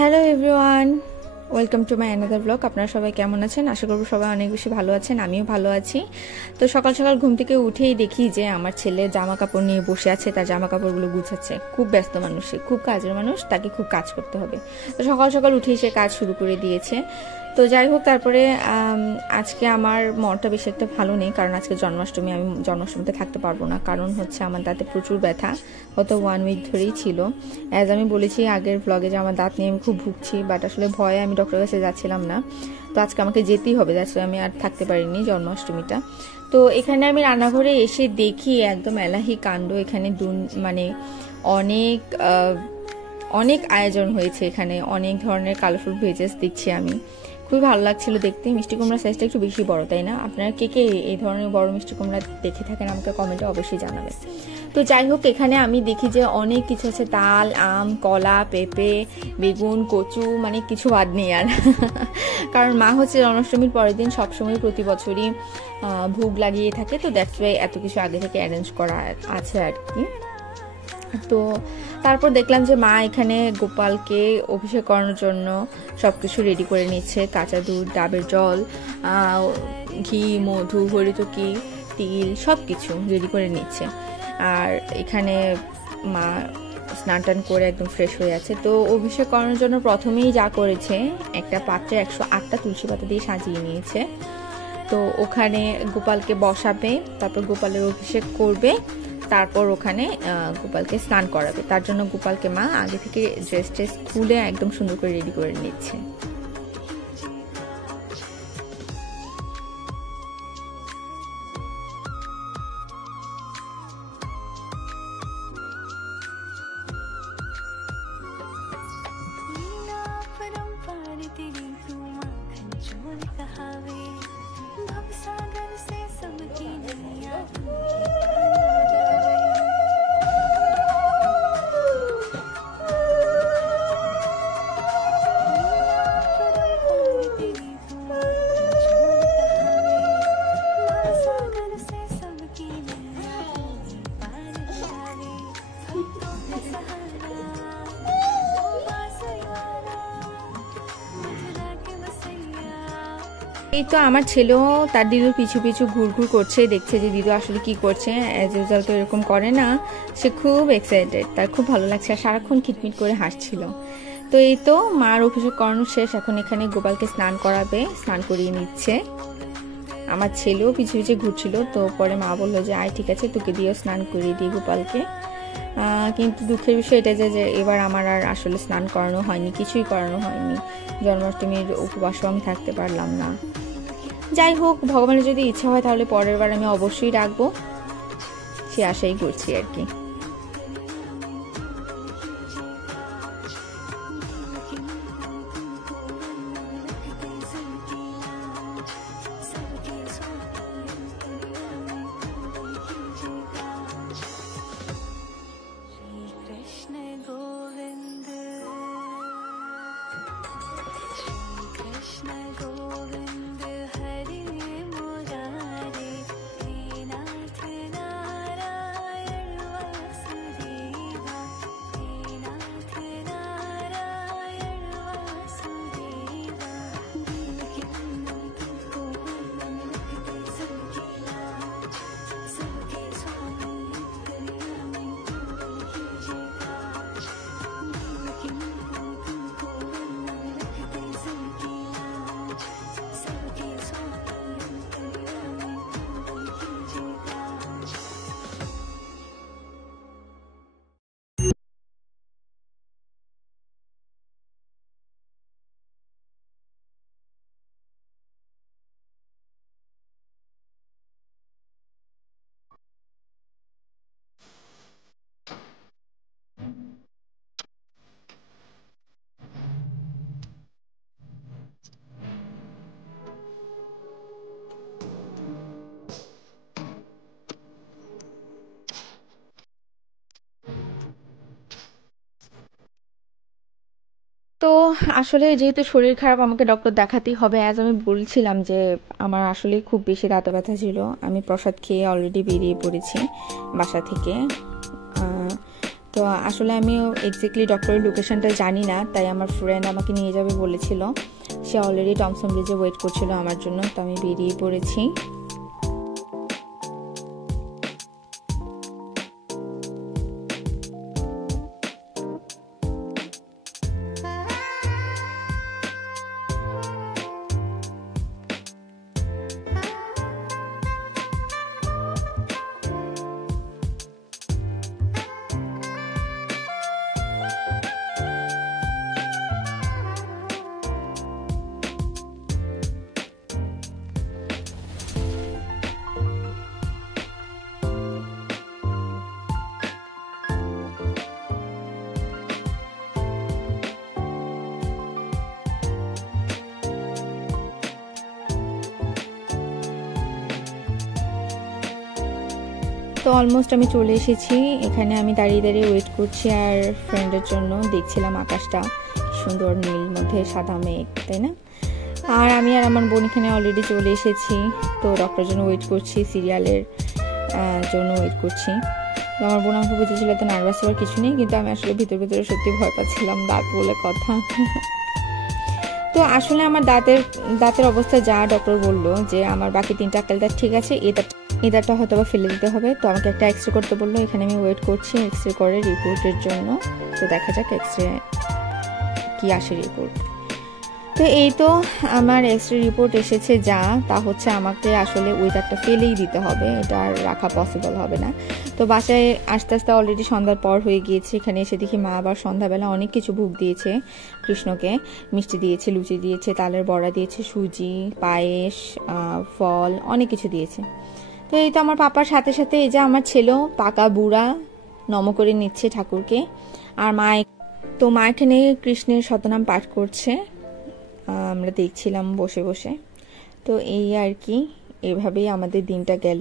Hello everyone, welcome to my another blog. আপনারা সবাই কেমন আছেন? আশা করব সবাই অনেক বেশি ভালো আছেন, আমিও ভালো আছি। তো সকাল সকাল ঘুম থেকে উঠেই দেখি যে আমার ছেলে জামা কাপড় নিয়ে বসে আছে, তার জামা কাপড়গুলো গুছাচ্ছে। খুব ব্যস্ত মানুষ, সে খুব কাজের মানুষ, তাকে খুব কাজ করতে হবে। তো সকাল সকাল উঠেই সে কাজ শুরু করে দিয়েছে। তো যাই হোক, তারপরে আজকে আমার মনটা বেশি একটা ভালো নেই, কারণ আজকে জন্মাষ্টমী। আমি জন্মাষ্টমীতে থাকতে পারবো না, কারণ হচ্ছে আমার দাঁতে প্রচুর ব্যথা, গত 1 উইক ধরেই ছিল। অ্যাজ আমি বলেছি আগের ব্লগে যে আমার দাঁত নিয়ে আমি খুব ভুগছি, বাট আসলে ভয়ে আমি ডক্টরের কাছে যাচ্ছিলাম না। তো আজকে আমাকে যেতেই হবে, দ্যাটস ওয়াই আমি আর থাকতে পারিনি জন্মাষ্টমীটা। তো এখানে আমি রান্নাঘরে এসে দেখি একদম এলাহি কাণ্ড। এখানে মানে অনেক অনেক আয়োজন হয়েছে, এখানে অনেক ধরনের কালারফুল ভেজেস দেখছি আমি, খুবই ভালো লাগছিল দেখতে। মিষ্টি কুমড়ার সাইজটা একটু বেশি বড়, তাই না? আপনারা কে কে এই ধরনের বড় মিষ্টি কুমড়া দেখে থাকেন আমাকে কমেন্টে অবশ্যই জানাবেন। তো যাই হোক, এখানে আমি দেখি যে অনেক কিছু আছে, তাল, আম, কলা, পেঁপে, বেগুন, কচু, মানে কিছু বাদ নেই আর। কারণ মা হচ্ছে জন্মাষ্টমীর পরের দিন সবসময় প্রতি বছরই ভোগ লাগিয়ে থাকে, তো দ্যাটস ওয়াই এত কিছু আগে থেকে অ্যারেঞ্জ করা আছে আর কি। তো তারপর দেখলাম যে মা এখানে গোপালকে অভিষেক করানোর জন্য সবকিছু রেডি করে নিচ্ছে। কাঁচা দুধ, ডাবের জল, ঘি, মধু, হরিতকি, তিল সবকিছু রেডি করে নিচ্ছে। আর এখানে মা স্নান টান করে একদম ফ্রেশ হয়ে আছে। তো অভিষেক করানোর জন্য প্রথমেই যা করেছে, একটা পাত্রে 108টা তুলসী পাতা দিয়ে সাজিয়ে নিয়েছে। তো ওখানে গোপালকে বসাবে, তারপর গোপালের অভিষেক করবে, তারপর ওখানে গোপালকে স্নান করাবে। তার জন্য গোপালকে মা আগে থেকে ড্রেস খুলে একদম সুন্দর করে রেডি করে নিচ্ছে। এই তো আমার ছেলেও তার দিদুর পিছু পিছু ঘুরঘুর করছে, দেখছে যে দিদু আসলে কি করছে। অ্যাজ ইউজুয়াল তো এরকম করে না, সে খুব এক্সাইটেড, তার খুব ভালো লাগছে, আর সারাক্ষণ খিটমিট করে হাসছিল। তো এই তো মার অভিষেক করানো শেষ, এখন এখানে গোপালকে স্নান করাবে, স্নান করিয়ে নিচ্ছে। আমার ছেলেও পিছু পিছু ঘুরছিল, তো পরে মা বললো যে আয় ঠিক আছে, তোকে দিয়েও স্নান করিয়ে দিই গোপালকে। কিন্তু দুঃখের বিষয় এটা যে এবার আমার আর আসলে স্নান করানো হয়নি, কিছুই করানো হয়নি। জন্মাষ্টমীর উপবাসও আমি থাকতে পারলাম না। যাই হোক, ভগবানের যদি ইচ্ছা হয় তাহলে পরের বার আমি অবশ্যই রাখবো, সে আশাই করছি আর কি। তো আসলে যেহেতু শরীর খারাপ, আমাকে ডক্টর দেখাতেই হবে। অ্যাজ আমি বলছিলাম যে আমার আসলে খুব বেশি দাঁতে ব্যথা ছিল, আমি প্রসাদ খেয়ে অলরেডি বেরিয়ে পড়েছি বাসা থেকে। তো তো আসলে আমি এক্স্যাক্টলি ডক্টরের লোকেশনটা জানি না, তাই আমার ফ্রেন্ড আমাকে নিয়ে যাবে বলেছিল। সে অলরেডি টমসন ব্রিজে ওয়েট করছিল আমার জন্য, তো আমি বেরিয়ে পড়েছি। তো অলমোস্ট আমি চলে এসেছি। এখানে আমি দাঁড়িয়ে দাঁড়িয়ে ওয়েট করছি আর ফ্রেন্ডের জন্য দেখছিলাম আকাশটা সুন্দর নীল মধ্যে সাদা মেঘ, তাই না? আর আমি আর আমার বোন এখানে অলরেডি চলে এসেছি। তো ডক্টরের জন্য ওয়েট করছি, সিরিয়ালের জন্য ওয়েট করছি। তো আমার বোন আমাকে বুঝেছিল তো নার্ভাস হওয়ার কিছু নেই, কিন্তু আমি আসলে ভিতরে ভিতরে সত্যি ভয় পাচ্ছিলাম, দাঁত বলে কথা। তো আসলে আমার দাঁতের অবস্থা যা ডক্টর বললো যে আমার বাকি 3টা আক্কেল দাঁত ঠিক আছে, এই দাঁতটা হয়তো বা ফেলে দিতে হবে। তো আমাকে একটা এক্সরে করতে বললো। এখানে আমি ওয়েট করছি এক্সরে করে রিপোর্টের জন্য। তো দেখা যাক এক্সরে কি আসে রিপোর্ট। তো এই তো আমার এক্সরে রিপোর্ট এসেছে, যা তা হচ্ছে আমাকে আসলে ওই দাঁতটা ফেলেই দিতে হবে, এটা আর রাখা পসিবল হবে না। তো বাসায় আস্তে আস্তে অলরেডি সন্ধ্যার পর হয়ে গিয়েছে। এখানে এসে দেখি মা আবার সন্ধ্যাবেলা অনেক কিছু ভোগ দিয়েছে কৃষ্ণকে। মিষ্টি দিয়েছে, লুচি দিয়েছে, তালের বড়া দিয়েছে, সুজি, পায়েস, ফল, অনেক কিছু দিয়েছে। তো এই তো আমার পাপার সাথে সাথে এই যে আমার ছেলেও পাকা বুড়া নম করে নিচ্ছে ঠাকুরকে। আর মা এখানে কৃষ্ণের শতনাম পাঠ করছে, আমরা দেখছিলাম বসে বসে। তো এই আর কি, এভাবেই আমাদের দিনটা গেল।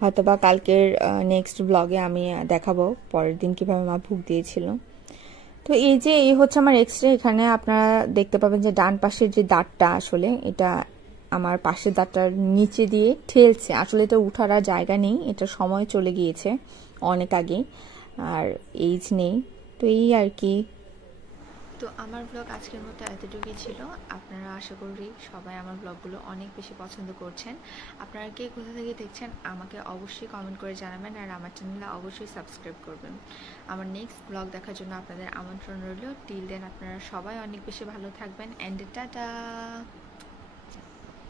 হয়তোবা কালকের নেক্সট ব্লগে আমি দেখাবো পরের দিন কিভাবে মা ভোগ দিয়েছিল। তো এই হচ্ছে আমার এক্সরে। এখানে আপনারা দেখতে পাবেন যে ডান পাশের যে দাঁতটা, আসলে এটা আমার পাশের দাঁতটার নিচে দিয়ে ঠেলছে। আসলে এটা উঠার আর জায়গা নেই, এটা সময় চলে গিয়েছে অনেক আগে, আর এইজ নেই। তো এই আর কি। তো আমার ব্লগ আজকের মতো এতটুকুই ছিল। আপনারা আশা করি সবাই আমার ব্লগগুলো অনেক বেশি পছন্দ করছেন। আপনারা কে কোথা থেকে দেখছেন আমাকে অবশ্যই কমেন্ট করে জানাবেন, আর আমার চ্যানেলে অবশ্যই সাবস্ক্রাইব করবেন। আমার নেক্সট ব্লগ দেখার জন্য আপনাদের আমন্ত্রণ রইল। টিল দেন আপনারা সবাই অনেক বেশি ভালো থাকবেন। And tata.